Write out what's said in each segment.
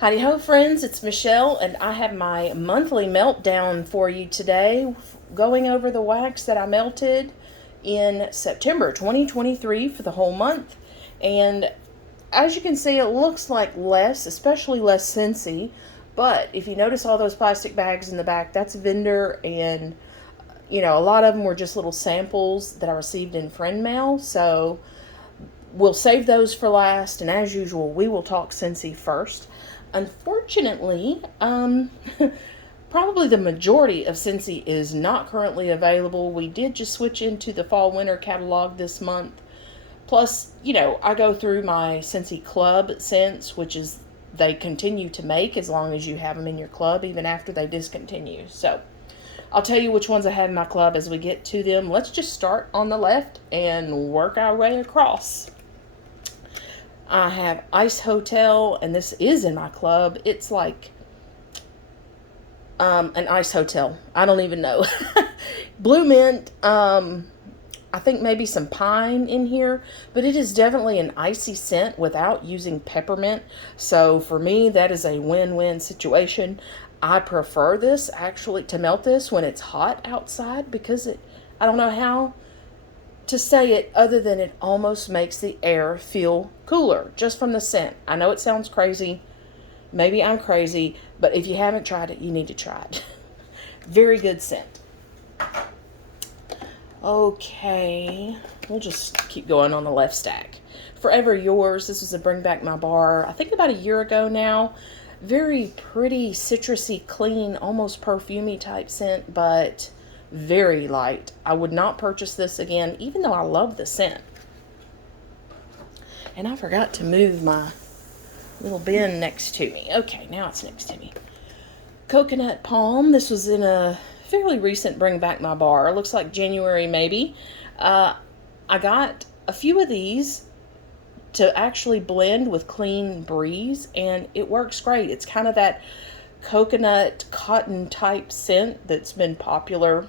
Howdy ho, friends, it's Michelle, and I have my monthly meltdown for you today, going over the wax that I melted in September 2023 for the whole month. And as you can see, it looks like less, especially less Scentsy, but if you notice all those plastic bags in the back, that's vendor, and a lot of them were just little samples that I received in friend mail, so we'll save those for last, and as usual, we will talk Scentsy first. Unfortunately, probably the majority of Scentsy is not currently available. We did just switch into the fall-winter catalog this month. Plus, I go through my Scentsy Club scents, which is they continue to make as long as you have them in your club, even after they discontinue. So, I'll tell you which ones I have in my club as we get to them. Let's just start on the left and work our way across. I have Ice Hotel, and this is in my club. It's like an ice hotel. I don't even know. Blue mint, I think maybe some pine in here, but it is definitely an icy scent without using peppermint. So for me, that is a win-win situation. I prefer this actually to melt this when it's hot outside because I don't know how to say it other than it almost makes the air feel cooler just from the scent. I know it sounds crazy. Maybe I'm crazy, but if you haven't tried it, you need to try it. Very good scent. Okay, we'll just keep going on the left stack. Forever Yours. This was a Bring Back My Bar, I think about a year ago now. Very pretty, citrusy, clean, almost perfumey type scent, but very light. I would not purchase this again, even though I love the scent. And I forgot to move my little bin next to me. Okay, now it's next to me. Coconut Palm. This was in a fairly recent Bring Back My Bar. It looks like January maybe. I got a few of these to actually blend with Clean Breeze, and it works great. It's kind of that coconut cotton type scent that's been popular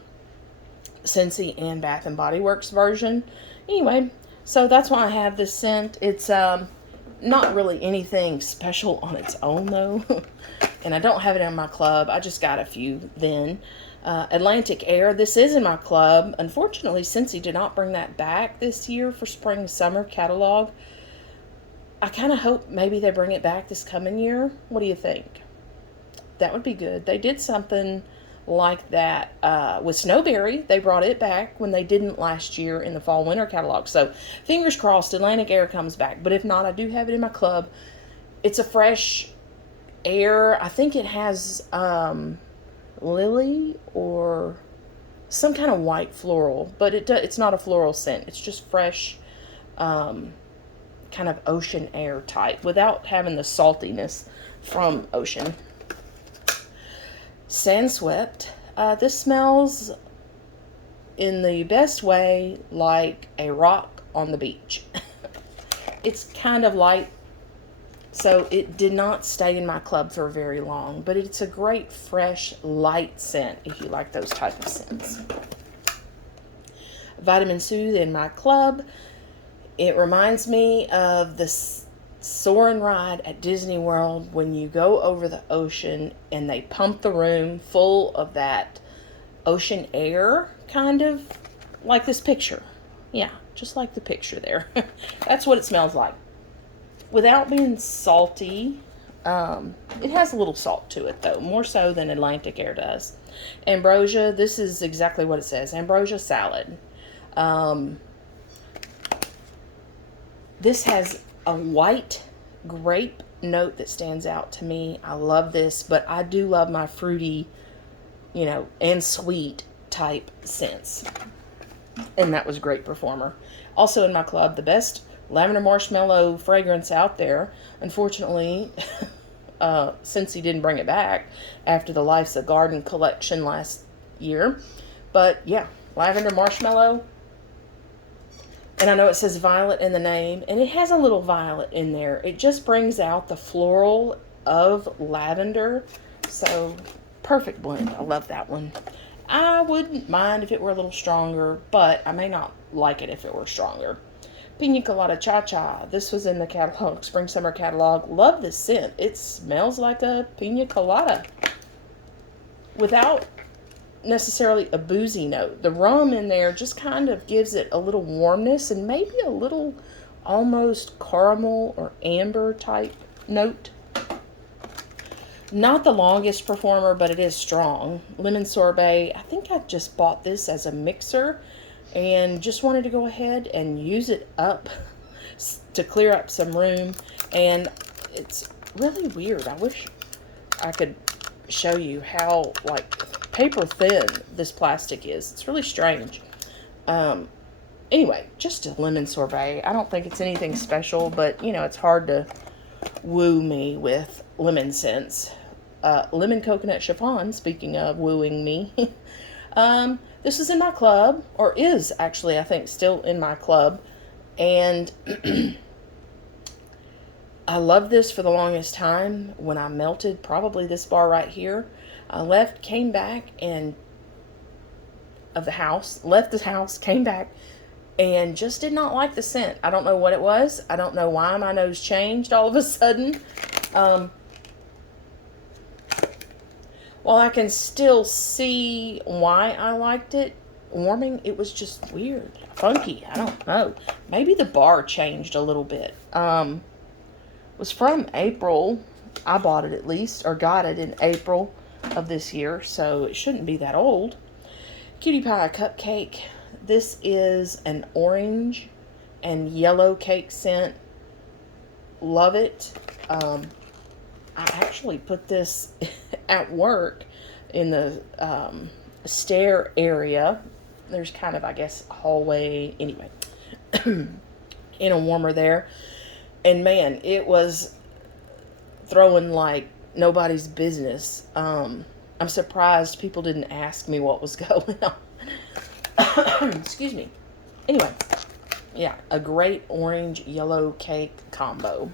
Scentsy and Bath and Body Works version. Anyway, so that's why I have this scent. It's not really anything special on its own though, and I don't have it in my club. I just got a few then. Atlantic Air. This is in my club. Unfortunately, Scentsy did not bring that back this year for spring summer catalog. I kind of hope maybe they bring it back this coming year. What do you think? That would be good. They did something like that with Snowberry. They brought it back when they didn't last year in the fall winter catalog. So fingers crossed Atlantic Air comes back. But if not, I do have it in my club. It's a fresh air. I think it has lily or some kind of white floral, but it's not a floral scent. It's just fresh kind of ocean air type without having the saltiness from ocean. Sandswept. This smells in the best way like a rock on the beach. It's kind of light, so it did not stay in my club for very long, but it's a great fresh light scent if you like those type of scents. Vitamin Soothe in my club. It reminds me of the Soarin' ride at Disney World when you go over the ocean and they pump the room full of that ocean air, kind of like this picture. Yeah, just like the picture there. That's what it smells like. Without being salty, it has a little salt to it though, more so than Atlantic Air does. Ambrosia, this is exactly what it says, Ambrosia Salad. This has a white grape note that stands out to me. I love this, but I do love my fruity, and sweet type scents. And that was a great performer. Also in my club, the best lavender marshmallow fragrance out there. Unfortunately, Scentsy didn't bring it back after the Life's a Garden collection last year. But yeah, lavender marshmallow. And I know it says violet in the name, and it has a little violet in there. It just brings out the floral of lavender. So, perfect blend. I love that one. I wouldn't mind if it were a little stronger, but I may not like it if it were stronger. Pina Colada Cha-Cha. This was in the catalog, Spring Summer catalog. Love this scent. It smells like a pina colada without necessarily a boozy note. The rum in there just kind of gives it a little warmness and maybe a little almost caramel or amber type note. Not the longest performer, but it is strong. Lemon sorbet. I think I just bought this as a mixer and just wanted to go ahead and use it up to clear up some room. And it's really weird. I wish I could show you how like paper thin this plastic is. It's really strange. Anyway, just a lemon sorbet. I don't think it's anything special, but you know, it's hard to woo me with lemon scents. Lemon coconut chiffon, speaking of wooing me. This is in my club, or is actually, I think, still in my club. And I loved this for the longest time. When I melted probably this bar right here, I left, came back, and left the house, came back, and just did not like the scent. I don't know what it was. I don't know why my nose changed all of a sudden. While I can still see why I liked it warming, it was just weird, funky. I don't know. Maybe the bar changed a little bit. It was from April. I bought it at least, or got it in April of this year, so it shouldn't be that old. Cutie Pie Cupcake. This is an orange and yellow cake scent. Love it. I actually put this at work in the stair area. There's kind of, I guess, a hallway. Anyway, in a warmer there. And man, it was throwing like nobody's business. I'm surprised people didn't ask me what was going on. Excuse me. Anyway, yeah, a great orange yellow cake combo.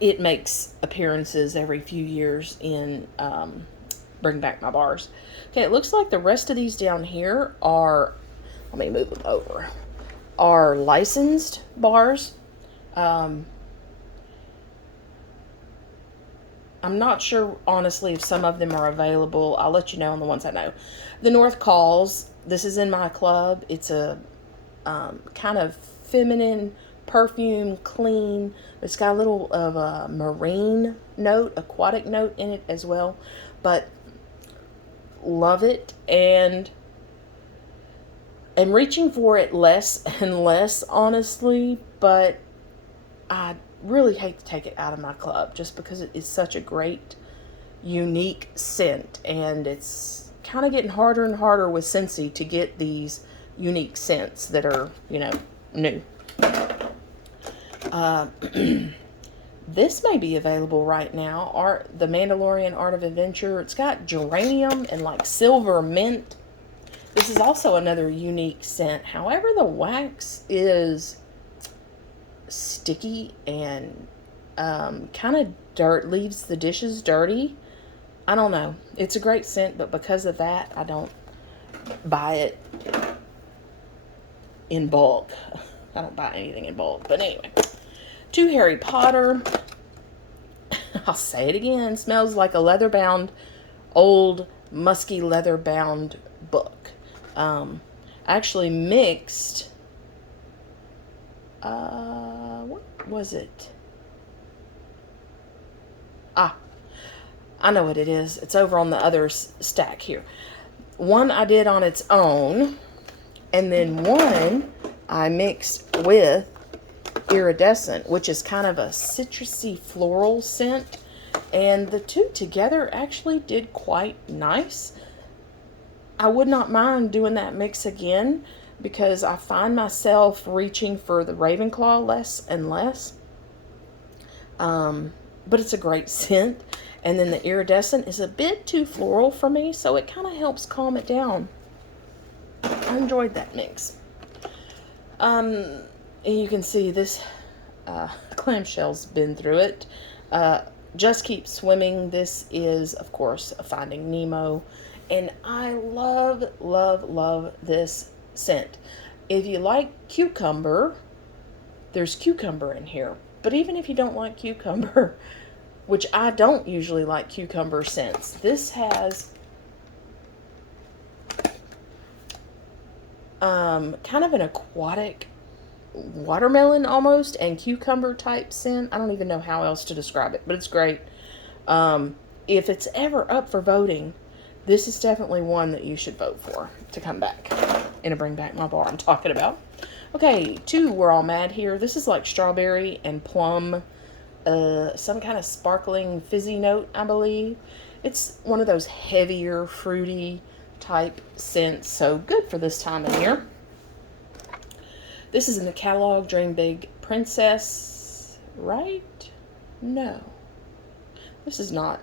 It makes appearances every few years in Bring Back My Bars. Okay, it looks like the rest of these down here are, let me move them over, are licensed bars. I'm not sure, honestly, if some of them are available. I'll let you know on the ones I know. The North Calls. This is in my club. It's a kind of feminine perfume, clean. It's got a little of a marine note, aquatic note in it as well. But love it, and I'm reaching for it less and less, honestly, but I really hate to take it out of my club just because it is such a great, unique scent, and it's kind of getting harder and harder with Scentsy to get these unique scents that are, you know, new. This may be available right now. The Mandalorian Art of Adventure. It's got geranium and like silver mint. This is also another unique scent. However, the wax is sticky and kind of leaves the dishes dirty. I don't know. It's a great scent, but because of that, I don't buy it in bulk. I don't buy anything in bulk. But anyway, to Harry Potter. I'll say it again. Smells like a leather-bound, old, musky leather-bound book. Actually mixed. What was it? I know what it is. It's over on the other stack here. One I did on its own, and then one I mixed with Iridescent, which is kind of a citrusy floral scent, and the two together actually did quite nice. I would not mind doing that mix again because I find myself reaching for the Ravenclaw less and less, but it's a great scent. And then the Iridescent is a bit too floral for me, so it kind of helps calm it down. I enjoyed that mix. You can see this clamshell's been through it. Just Keep Swimming. This is, of course, Finding Nemo. And I love, love, love this scent. If you like cucumber, there's cucumber in here. But even if you don't like cucumber, which I don't usually like cucumber scents, this has kind of an aquatic watermelon almost and cucumber type scent. I don't even know how else to describe it, but it's great. If it's ever up for voting, this is definitely one that you should vote for to come back in a Bring Back My Bar I'm talking about. Okay, 2 We're All Mad here. This is like strawberry and plum, some kind of sparkling fizzy note, I believe. It's one of those heavier, fruity type scents, so good for this time of year. This is in the catalog, Dream Big Princess, right? No. This is not.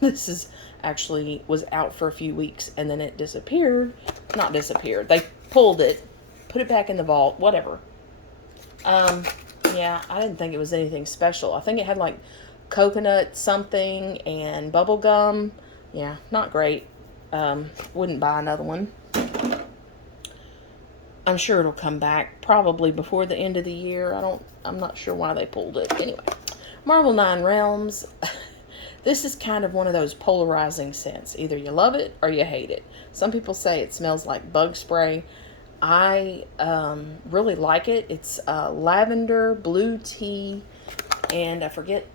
This is actually was out for a few weeks and then it disappeared. Not disappeared. They pulled it, put it back in the vault, whatever. Yeah, I didn't think it was anything special. I think it had like coconut something and bubble gum. Yeah, not great. Wouldn't buy another one. I'm sure it'll come back probably before the end of the year. I'm not sure why they pulled it. Anyway, Marvel 9 Realms. This is kind of one of those polarizing scents. Either you love it or you hate it. Some people say it smells like bug spray. I really like it. It's lavender, blue tea, and I forget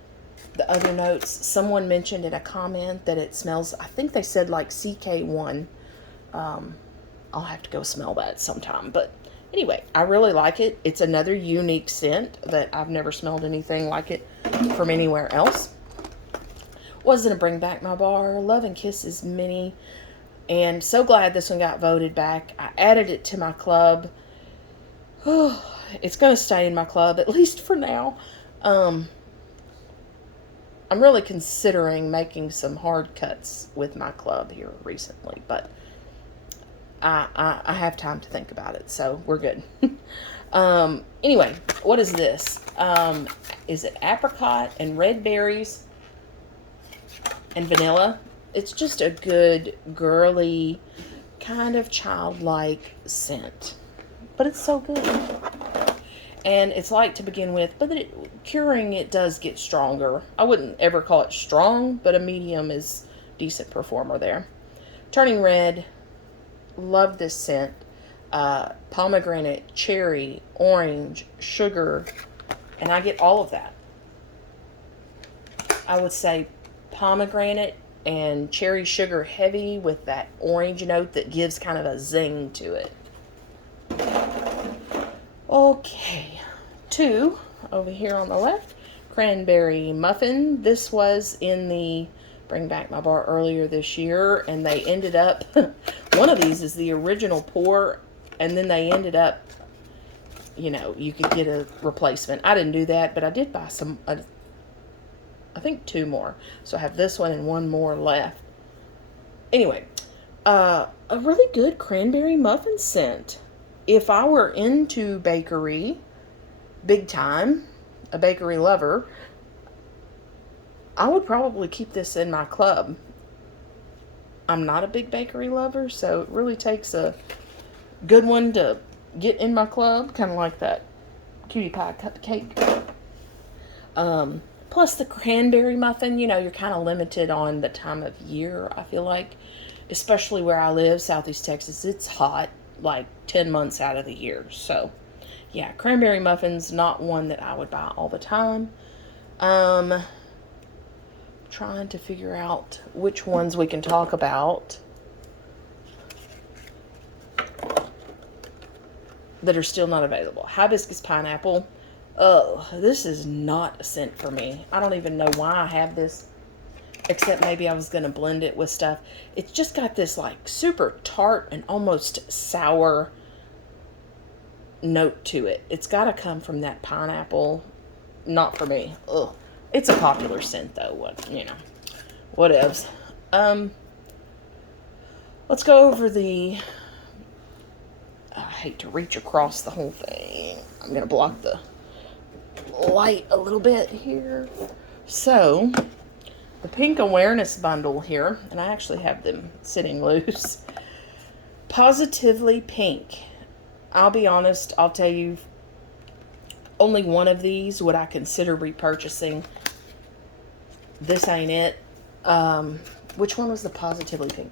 the other notes. Someone mentioned in a comment that it smells, I think they said like CK1. I'll have to go smell that sometime. But anyway, I really like it. It's another unique scent that I've never smelled anything like it from anywhere else. Wasn't a Bring Back My Bar. Love and Kisses Mini. And so glad this one got voted back. I added it to my club. It's going to stay in my club, at least for now. I'm really considering making some hard cuts with my club here recently, but I have time to think about it, so we're good. Anyway, what is this? Is it apricot and red berries and vanilla? It's just a good, girly, kind of childlike scent. But it's so good. And it's light to begin with, but curing it does get stronger. I wouldn't ever call it strong, but a medium is decent performer there. Turning Red. Love this scent. Pomegranate, cherry, orange, sugar, and I get all of that. I would say pomegranate and cherry sugar heavy with that orange note that gives kind of a zing to it. Okay, 2 over here on the left, Cranberry Muffin. This was in the Bring Back My Bar earlier this year, and they ended up, one of these is the original pour, and then they ended up, you know, you could get a replacement. I didn't do that, but I did buy some, I think 2 more. So I have this one and 1 more left. Anyway, a really good cranberry muffin scent. If I were into bakery, big time, a bakery lover, I would probably keep this in my club. I'm not a big bakery lover, so it really takes a good one to get in my club, kind of like that cutie pie cupcake. Plus the cranberry muffin, you know, you're kind of limited on the time of year, I feel like. Especially where I live, Southeast Texas, it's hot like 10 months out of the year. So, yeah, cranberry muffin's not one that I would buy all the time. Trying to figure out which ones we can talk about that are still not available. Hibiscus Pineapple. Oh, this is not a scent for me. I don't even know why I have this, except maybe I was going to blend it with stuff. It's just got this like super tart and almost sour note to it. It's got to come from that pineapple. Not for me. Ugh. It's a popular scent though. What, you know, whatevs. Let's go over the, I hate to reach across the whole thing. I'm going to block the light a little bit here. So, the pink awareness bundle here, and I actually have them sitting loose. Positively Pink. I'll be honest, I'll tell you, only one of these would I consider repurchasing. This ain't it. Which one was the Positively Pink?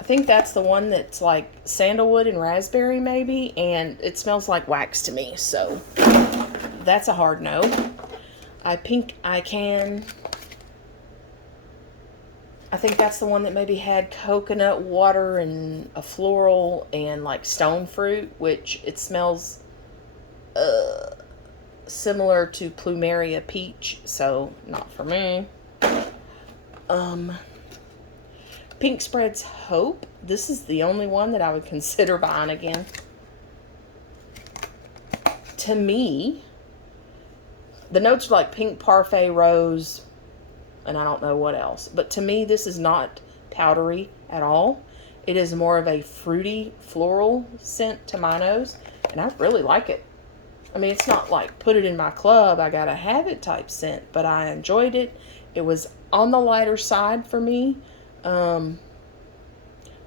I think that's the one that's like sandalwood and raspberry maybe, and it smells like wax to me, so that's a hard no. I think that's the one that maybe had coconut water and a floral and like stone fruit, which it smells similar to Plumeria peach, so not for me. Pink Spreads Hope. This is the only one that I would consider buying again. To me, the notes are like pink parfait rose, and I don't know what else. But to me, this is not powdery at all. It is more of a fruity floral scent to my nose, and I really like it. I mean, it's not like put it in my club, I gotta have it type scent, but I enjoyed it. It was on the lighter side for me. We'll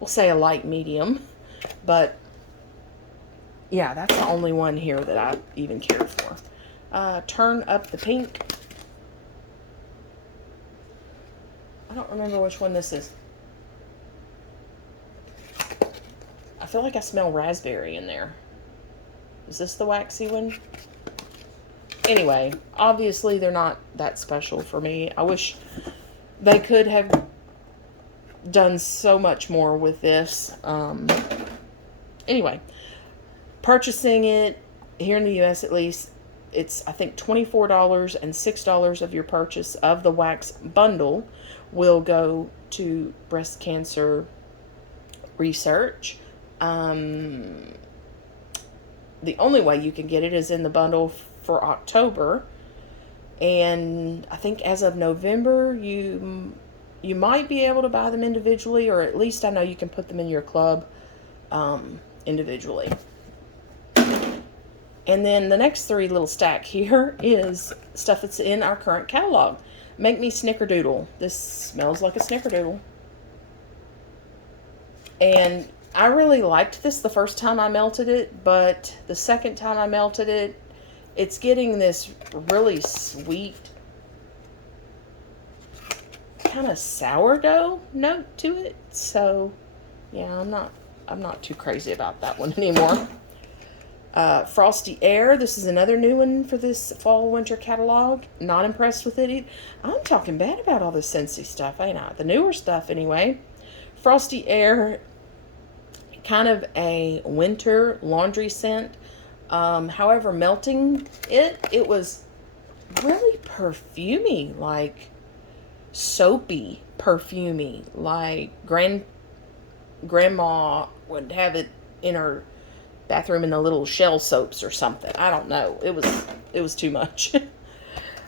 say a light medium, but yeah, that's the only one here that I even cared for. Turn Up the Pink. I don't remember which one this is. I feel like I smell raspberry in there. Is this the waxy one? Anyway, obviously they're not that special for me. I wish they could have done so much more with this. Anyway, purchasing it here in the US at least, it's I think $24, and $6 of your purchase of the wax bundle will go to breast cancer research. The only way you can get it is in the bundle for October, and I think as of November you might be able to buy them individually, or at least I know you can put them in your club individually. And then the next three little stack here is stuff that's in our current catalog. Make Me Snickerdoodle. This smells like a snickerdoodle. And I really liked this the first time I melted it, but the second time I melted it, it's getting this really sweet kind of sourdough note to it. So yeah, I'm not too crazy about that one anymore. Frosty Air. This is another new one for this fall winter catalog. Not impressed with it either. I'm talking bad about all this Scentsy stuff, ain't I? The newer stuff anyway. Frosty Air, kind of a winter laundry scent. However, melting it was really perfumey, like soapy perfumey, like grandma would have it in her bathroom in the little shell soaps or something. I don't know. It was too much.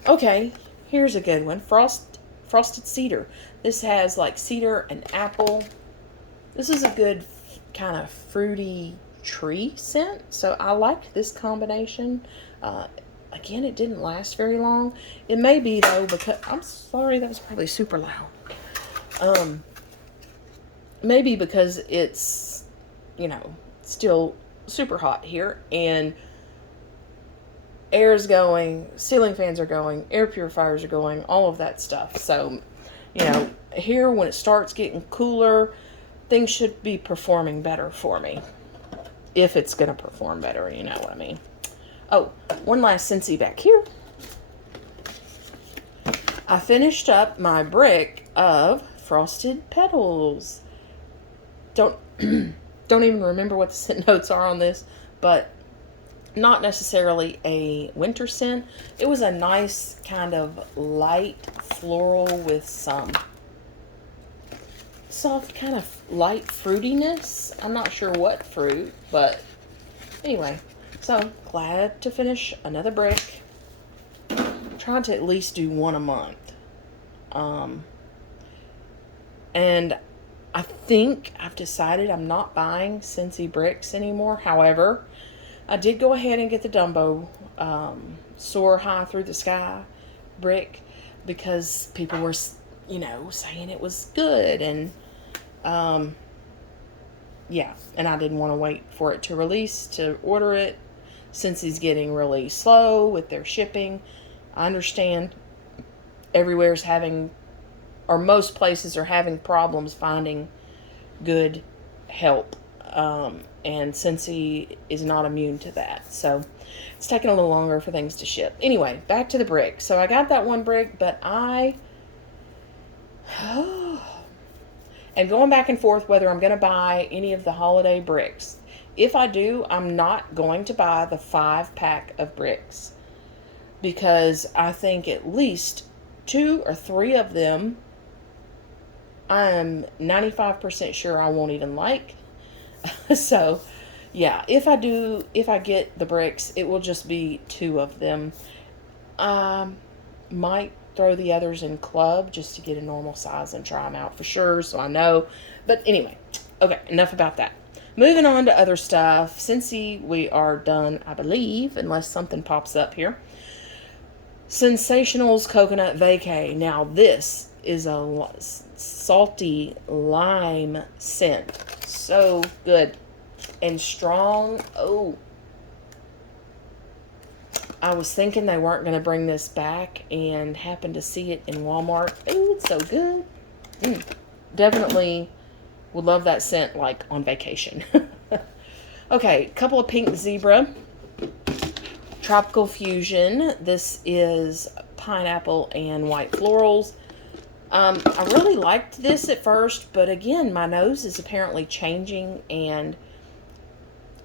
Okay, here's a good one. Frosted Cedar. This has like cedar and apple. This is a good kind of fruity tree scent, so I like this combination. Again, it didn't last very long. It may be though, because I'm sorry, that was probably super loud. Maybe because it's, still super hot here, and air is going, ceiling fans are going, air purifiers are going, all of that stuff. So, here when it starts getting cooler, things should be performing better for me. If it's going to perform better, you know what I mean. Oh, one last Scentsy back here. I finished up my brick of Frosted Petals. Don't even remember what the scent notes are on this, but not necessarily a winter scent. It was a nice kind of light floral with some soft kind of light fruitiness. I'm not sure what fruit, but anyway. So, glad to finish another brick. I'm trying to at least do one a month. And I think I've decided I'm not buying Scentsy bricks anymore. However, I did go ahead and get the Dumbo Soar High Through the Sky brick because people were, saying it was good. And yeah, and I didn't want to wait for it to release to order it since he's getting really slow with their shipping. I understand everywhere's having, or most places are having problems finding good help. And Cincy is not immune to that. So it's taking a little longer for things to ship. Anyway, back to the brick. So I got that one brick, but I and going back and forth whether I'm going to buy any of the holiday bricks. If I do, I'm not going to buy the 5-pack of bricks because I think at least 2 or 3 of them I'm 95% sure I won't even like. So, yeah, if I get the bricks, it will just be 2 of them. Might throw the others in club just to get a normal size and try them out for sure, so I know. But anyway, okay, enough about that. Moving on to other stuff. Cincy, we are done, I believe, unless something pops up here. Sensationals Coconut Vacay. Now, this is a salty lime scent. So good and strong. Oh, I was thinking they weren't going to bring this back and happened to see it in Walmart. Oh, it's so good. Definitely would love that scent like on vacation. Okay, couple of pink zebra. Tropical Fusion. This is pineapple and white florals. I really liked this at first, but again, my nose is apparently changing, and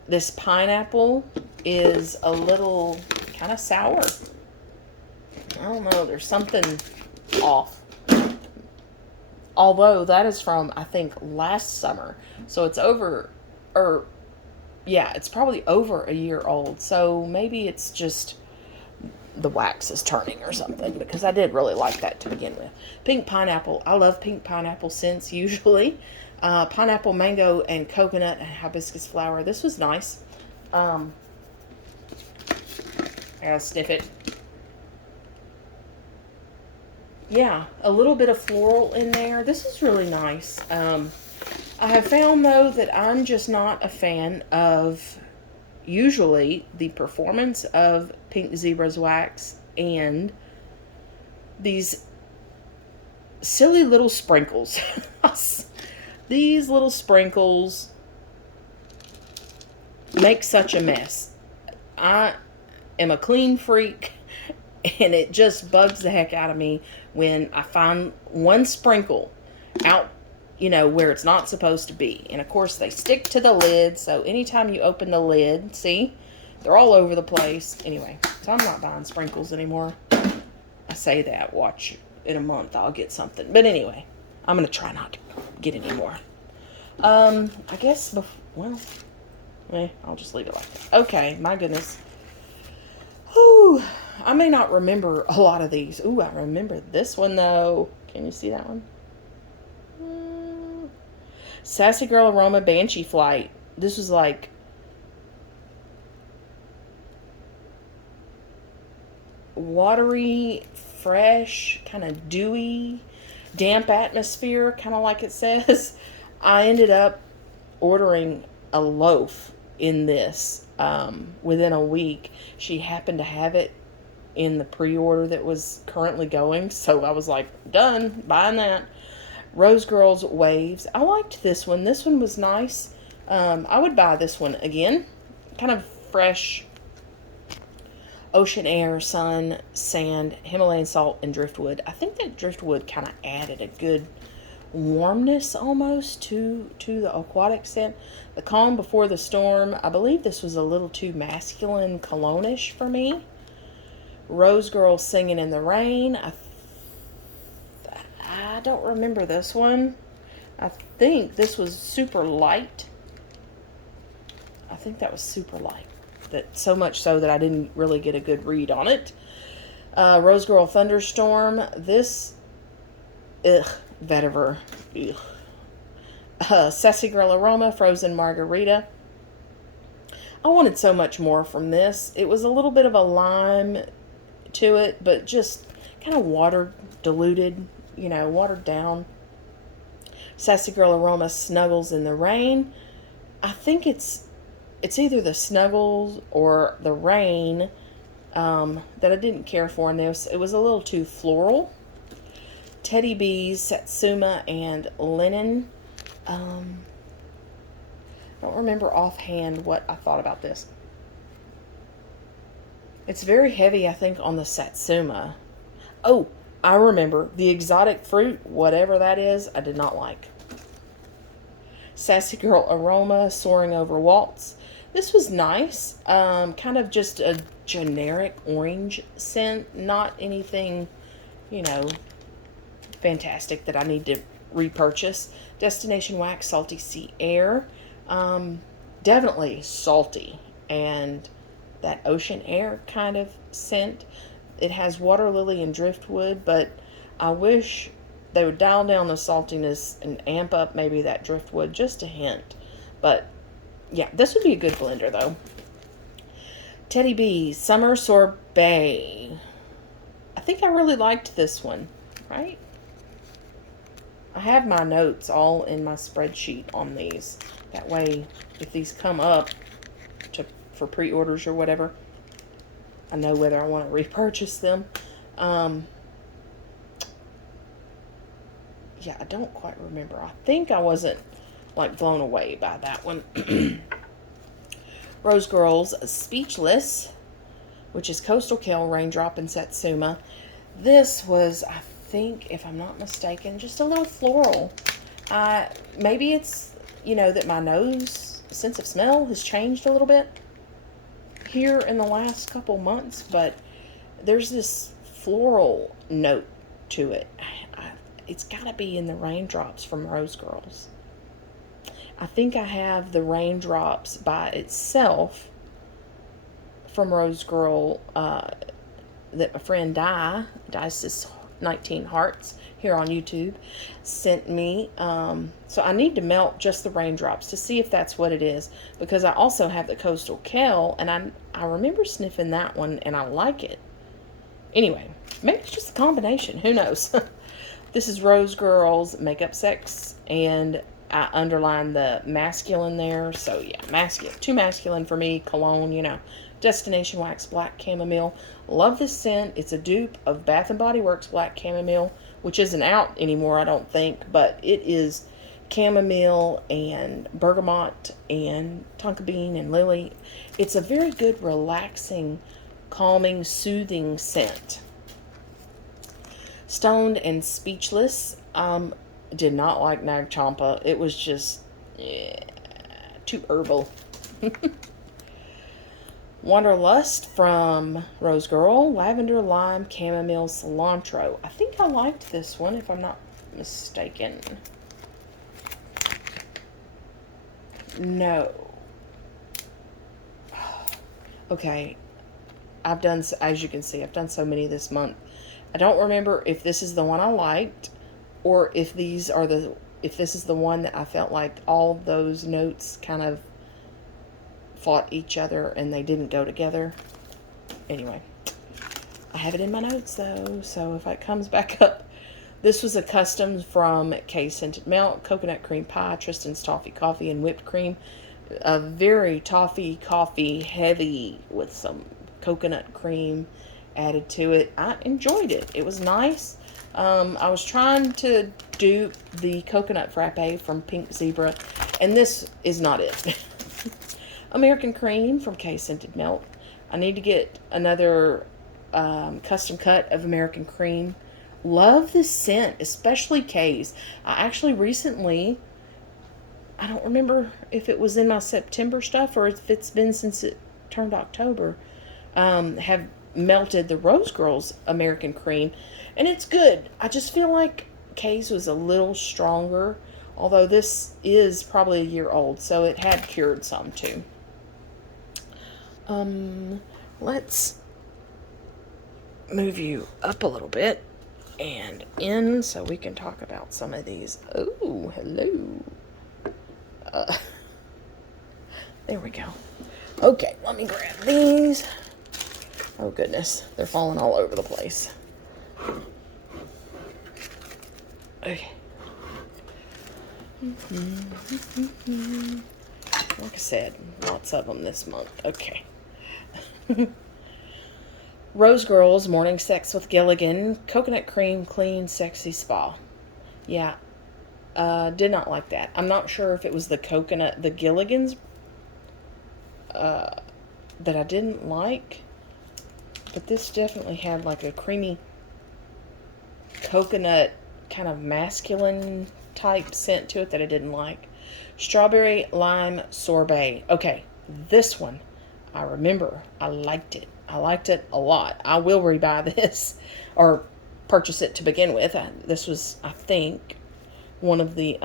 this pineapple is a little kind of sour. I don't know, there's something off. Although that is from, I think, last summer. So it's it's probably over a year old. So maybe it's just the wax is turning or something, because I did really like that to begin with. Pink pineapple. I love pink pineapple scents usually. Pineapple, mango, and coconut and hibiscus flower. This was nice. I gotta sniff it. Yeah, a little bit of floral in there. This is really nice. I have found, though, that I'm just not a fan of usually the performance of Pink Zebra's wax and these silly little sprinkles. These little sprinkles make such a mess. I am a clean freak, and it just bugs the heck out of me when I find one sprinkle out, where it's not supposed to be. And of course they stick to the lid, so anytime you open the lid, see, they're all over the place. Anyway, so I'm not buying sprinkles anymore. I say that, watch, in a month I'll get something. But anyway, I'm going to try not to get any more. I guess, I'll just leave it like that. Okay, my goodness. Whew, I may not remember a lot of these. Ooh, I remember this one, though. Can you see that one? Sassy Girl Aroma Banshee Flight. This was like watery, fresh, kind of dewy, damp atmosphere, kind of like it says. I ended up ordering a loaf in this within a week. She happened to have it in the pre-order that was currently going, so I was like, done, buying that. Rose Girls Waves. I liked this one. This one was nice. I would buy this one again. Kind of fresh. Ocean air, sun, sand, Himalayan salt, and driftwood. I think that driftwood kind of added a good warmness almost to the aquatic scent. The Calm Before the Storm. I believe this was a little too masculine cologne-ish for me. Rose Girls Singing in the Rain. I don't remember this one. I think this was super light. I think that was super light. That so much so that I didn't really get a good read on it. Rose Girl Thunderstorm. This, vetiver. Sassy Girl Aroma Frozen Margarita. I wanted so much more from this. It was a little bit of a lime to it, but just kind of water diluted, watered down. Sassy Girl Aroma Snuggles in the Rain. I think it's either the Snuggles or the Rain that I didn't care for in this. It was a little too floral. Teddy Bees, Satsuma, and Linen. I don't remember offhand what I thought about this. It's very heavy, I think, on the Satsuma. Oh, I remember. The exotic fruit, whatever that is, I did not like. Sassy Girl Aroma, Soaring Over Waltz. This was nice. Kind of just a generic orange scent. Not anything, you know, fantastic that I need to repurchase. Destination Wax, Salty Sea Air. Definitely salty. And that ocean air kind of scent. It has water lily and driftwood, but I wish they would dial down the saltiness and amp up maybe that driftwood just a hint. But yeah, this would be a good blender though. Teddy B, Summer Sorbet. I think I really liked this one, right? I have my notes all in my spreadsheet on these. That way, if these come up for pre-orders or whatever, I know whether I want to repurchase them. Yeah, I don't quite remember. I think I wasn't like blown away by that one. Rose Girls Speechless, which is Coastal Kale, Raindrop, and Satsuma. This was, I think, if I'm not mistaken, just a little floral. Maybe it's, you know, that my nose sense of smell has changed a little bit here in the last couple months, but there's this floral note to it. It's got to be in the Raindrops from Rose Girls. I think I have the Raindrops by itself from Rose Girl that my friend Dice's 19 Hearts here on YouTube sent me. So I need to melt just the Raindrops to see if that's what it is, because I also have the Coastal Kale, and I remember sniffing that one and I like it. Anyway, maybe it's just a combination. Who knows? This is Rose Girls Makeup Sex, and I underlined the masculine there. So yeah, masculine. Too masculine for me. Cologne, you know. Destination Wax Black Chamomile. Love this scent. It's a dupe of Bath & Body Works Black Chamomile, which isn't out anymore, I don't think, but it is chamomile and bergamot and tonka bean and lily. It's a very good, relaxing, calming, soothing scent. Stoned and Speechless. Did not like Nag Champa. It was just too herbal. Wanderlust from Rose Girl. Lavender, Lime, Chamomile, Cilantro. I think I liked this one, if I'm not mistaken. No. Okay. I've done, as you can see, I've done so many this month. I don't remember if this is the one I liked, or if these are if this is the one that I felt like all those notes kind of fought each other and they didn't go together. Anyway, I have it in my notes though, so if it comes back up. This was a custom from K Scented Melt, Coconut Cream Pie, Tristan's Toffee Coffee, and Whipped Cream. A very toffee coffee heavy with some coconut cream added to it. I enjoyed it. It was nice. I was trying to do the coconut frappe from Pink Zebra, and this is not it. American Cream from K Scented Melt. I need to get another custom cut of American Cream. Love this scent, especially K's. I actually recently, I don't remember if it was in my September stuff or if it's been since it turned October, have melted the Rose Girls American Cream, and it's good. I just feel like K's was a little stronger, although this is probably a year old, so it had cured some too. Let's move you up a little bit and in so we can talk about some of these. Oh, hello. There we go. Okay, let me grab these. Oh goodness, they're falling all over the place. Okay. Like I said, lots of them this month. Okay. Rose Girls, Morning Sex with Gilligan, Coconut Cream, Clean, Sexy Spa. Yeah, did not like that. I'm not sure if it was the Gilligan's that I didn't like, but this definitely had like a creamy coconut kind of masculine type scent to it that I didn't like. Strawberry Lime Sorbet. Okay, this one, I remember. I liked it. I liked it a lot. I will rebuy this or purchase it to begin with. This was, I think, one of the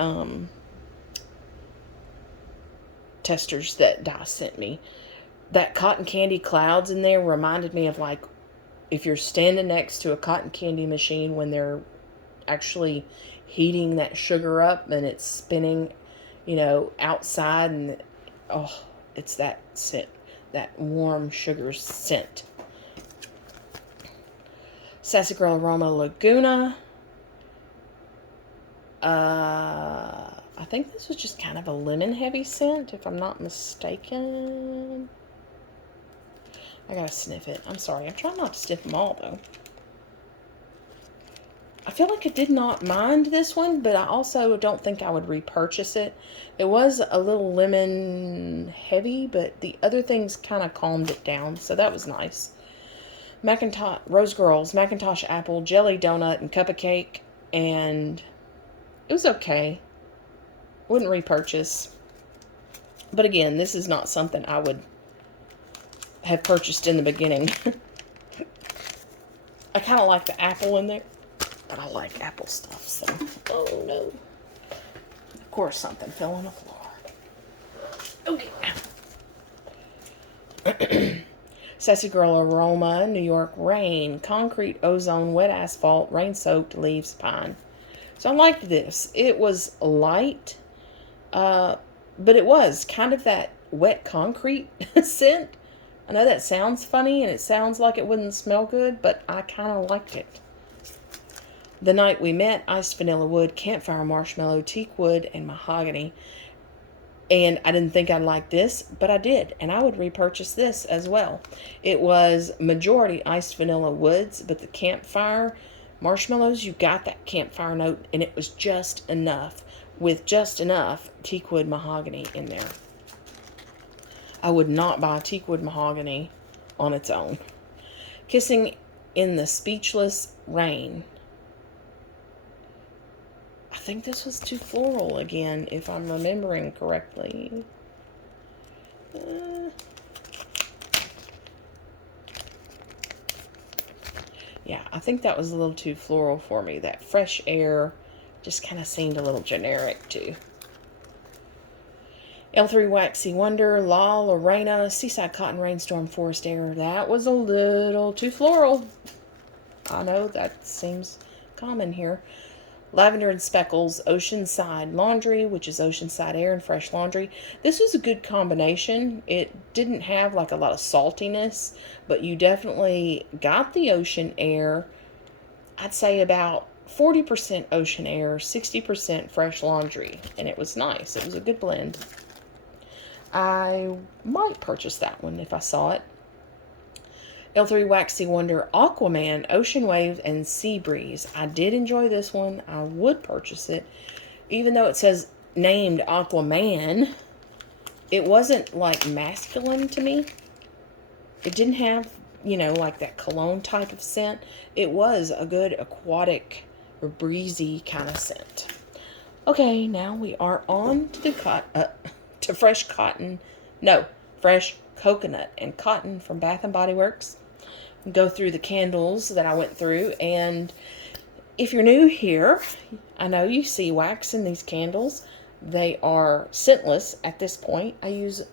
testers that Di sent me. That cotton candy clouds in there reminded me of like if you're standing next to a cotton candy machine when they're actually heating that sugar up and it's spinning, outside, and oh, it's that scent, that warm sugar scent. Sassy Girl Aroma Laguna. I think this was just kind of a lemon heavy scent, if I'm not mistaken. I gotta sniff it. I'm sorry. I'm trying not to sniff them all, though. I feel like I did not mind this one, but I also don't think I would repurchase it. It was a little lemon heavy, but the other things kind of calmed it down, so that was nice. Rose Girls, Macintosh Apple, Jelly Donut, and Cup of Cake, and it was okay. Wouldn't repurchase. But again, this is not something I would have purchased in the beginning. I kind of like the apple in there. But I like apple stuff, so... Oh, no. Of course, something fell on the floor. Okay. Sassy Girl Aroma, New York Rain, Concrete, Ozone, Wet Asphalt, Rain-Soaked Leaves, Pine. So I liked this. It was light, but it was kind of that wet concrete scent. I know that sounds funny, and it sounds like it wouldn't smell good, but I kind of liked it. The Night We Met, Iced Vanilla Wood, Campfire Marshmallow, Teak Wood, and Mahogany. And I didn't think I'd like this, but I did. And I would repurchase this as well. It was majority Iced Vanilla Woods, but the Campfire Marshmallows, you got that campfire note, and it was just enough. With just enough Teak Wood Mahogany in there. I would not buy Teak Wood Mahogany on its own. Kissing in the Speechless Rain. I think this was too floral again, if I'm remembering correctly. Yeah, I think that was a little too floral for me. That Fresh Air just kind of seemed a little generic, too. L3 Waxy Wonder, La Lorena, Seaside Cotton Rainstorm Forest Air. That was a little too floral. I know, that seems common here. Lavender and Speckles, Oceanside Laundry, which is Oceanside Air and Fresh Laundry. This was a good combination. It didn't have like a lot of saltiness, but you definitely got the ocean air. I'd say about 40% ocean air, 60% fresh laundry, and it was nice. It was a good blend. I might purchase that one if I saw it. L3 Waxy Wonder, Aquaman, Ocean Wave, and Sea Breeze. I did enjoy this one. I would purchase it. Even though it says named Aquaman, it wasn't like masculine to me. It didn't have, like that cologne type of scent. It was a good aquatic or breezy kind of scent. Okay, now we are on to the fresh coconut and cotton from Bath & Body Works. Go through the candles that I went through, and if you're new here, I know you see wax in these candles. They are scentless at this point. I use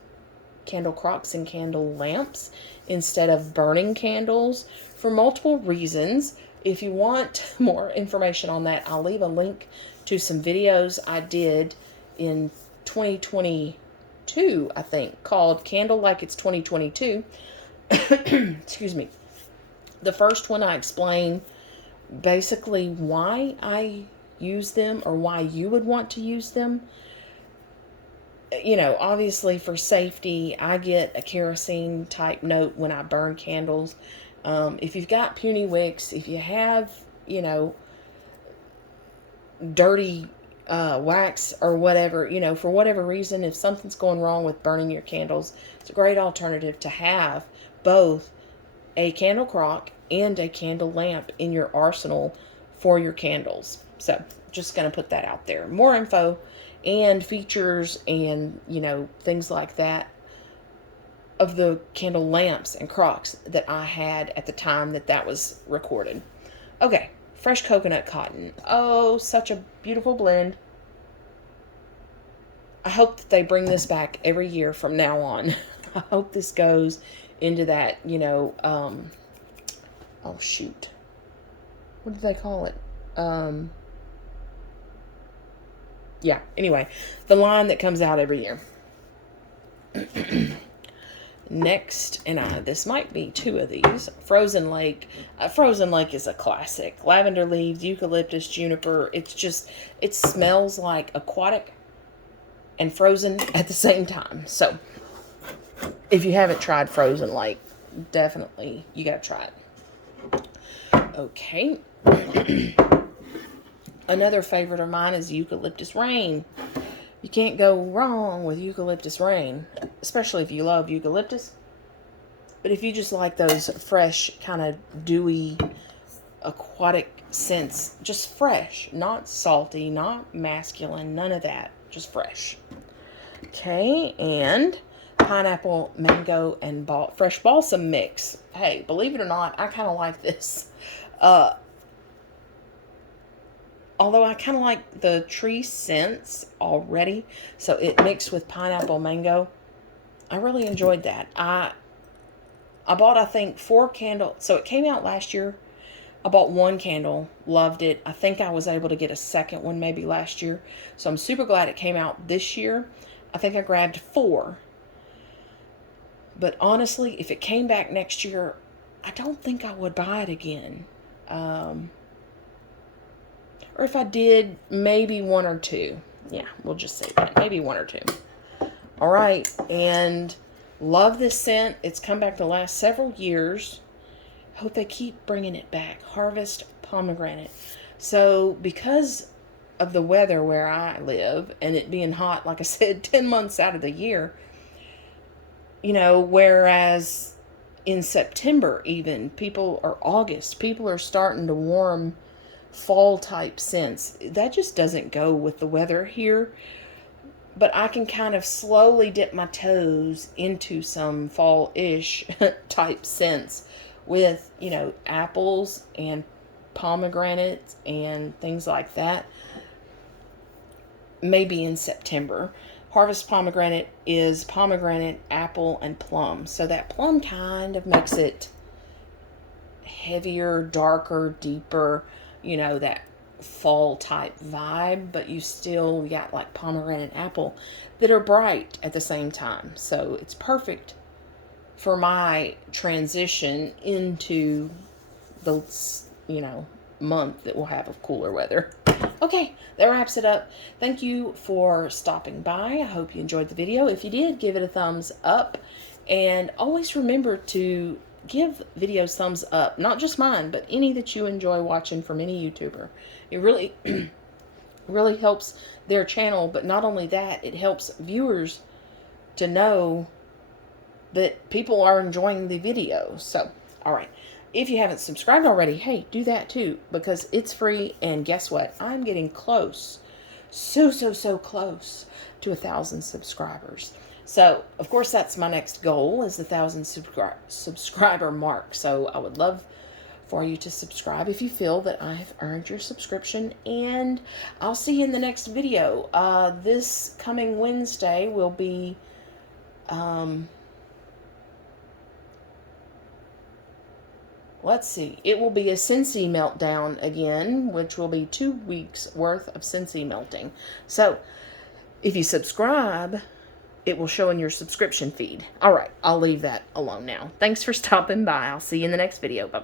candle crocks and candle lamps instead of burning candles for multiple reasons. If you want more information on that, I'll leave a link to some videos I did in 2022, I think, called Candle Like It's 2022. Excuse me. The first one I explain basically why I use them or why you would want to use them. you know, obviously for safety, I get a kerosene type note when I burn candles. If you've got puny wicks, if you have, you know, dirty wax or whatever, you know, for whatever reason, if something's going wrong with burning your candles, it's a great alternative to have both a candle crock and a candle lamp in your arsenal for your candles. So just going to put that out there. More info and features and, you know, things like that of the candle lamps and crocks that I had at the time that was recorded. Okay, fresh coconut cotton. Oh, such a beautiful blend. I hope that they bring this back every year from now on. I hope this goes into that, you know, oh shoot. What do they call it? Yeah, anyway, the line that comes out every year. Next, and this might be two of these, Frozen Lake. Frozen Lake is a classic. Lavender leaves, eucalyptus, juniper. It's just, it smells like aquatic and frozen at the same time. So, if you haven't tried Frozen Lake, definitely, you gotta try it. Okay. Another favorite of mine is Eucalyptus Rain. You can't go wrong with Eucalyptus Rain, especially if you love eucalyptus. But if you just like those fresh, kind of dewy, aquatic scents, just fresh, not salty, not masculine, none of that, just fresh. Okay, and pineapple, mango, and fresh balsam mix. Hey, believe it or not, I kind of like this. Although I kind of like the tree scents already, so it mixed with pineapple mango. I really enjoyed that. I bought, I think, 4 candles. So it came out last year. I bought 1 candle, loved it. I think I was able to get a second one maybe last year. So I'm super glad it came out this year. I think I grabbed 4. But honestly, if it came back next year, I don't think I would buy it again. Or if I did, maybe 1 or 2. Yeah, we'll just say that. Maybe 1 or 2. All right. And love this scent. It's come back the last several years. Hope they keep bringing it back. Harvest Pomegranate. So because of the weather where I live and it being hot, like I said, 10 months out of the year, you know, whereas in September even, or August, people are starting to warm fall type scents. That just doesn't go with the weather here. But I can kind of slowly dip my toes into some fall-ish type scents with, you know, apples and pomegranates and things like that. Maybe in September. Harvest Pomegranate is pomegranate, apple, and plum. So that plum kind of makes it heavier, darker, deeper, you know, that fall type vibe, but you still got like pomegranate and apple that are bright at the same time. So it's perfect for my transition into the, you know, month that we'll have of cooler weather. Okay, that wraps it up. Thank you for stopping by. I hope you enjoyed the video. If you did, give it a thumbs up, and always remember to give videos thumbs up, not just mine, but any that you enjoy watching from any YouTuber. It really really helps their channel, but not only that, it helps viewers to know that people are enjoying the video. So, all right. If you haven't subscribed already, hey, do that too, because it's free, and guess what? I'm getting close. So close to 1,000 subscribers. So, of course, that's my next goal, is the 1,000 subscriber mark. So, I would love for you to subscribe if you feel that I have earned your subscription. And I'll see you in the next video. This coming Wednesday will be... let's see. It will be a Scentsy Meltdown again, which will be 2 weeks worth of Scentsy melting. So, if you subscribe, it will show in your subscription feed. All right, I'll leave that alone now. Thanks for stopping by. I'll see you in the next video. Bye-bye.